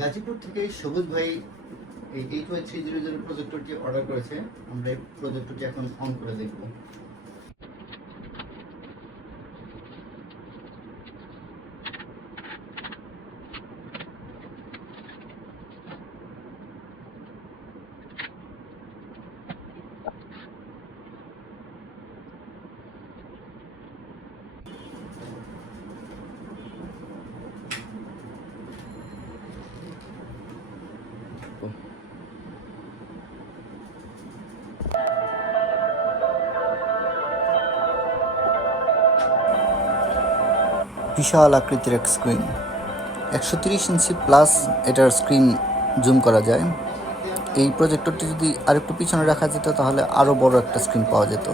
গাজীপুর থেকে সবুজ ভাই এই 8Y300 প্রজেক্টরটি অর্ডার করেছে। আমরা এই প্রজেক্টরটি এখন অন করে দেখব। বিশাল আকৃতির এক স্ক্রিন, 130 ইঞ্চি প্লাস এটার স্ক্রিন জুম করা যায়। এই প্রজেক্টরটি যদি আরেকটু পিছনে রাখা যেত তাহলে আরও বড় একটা স্ক্রিন পাওয়া যেত।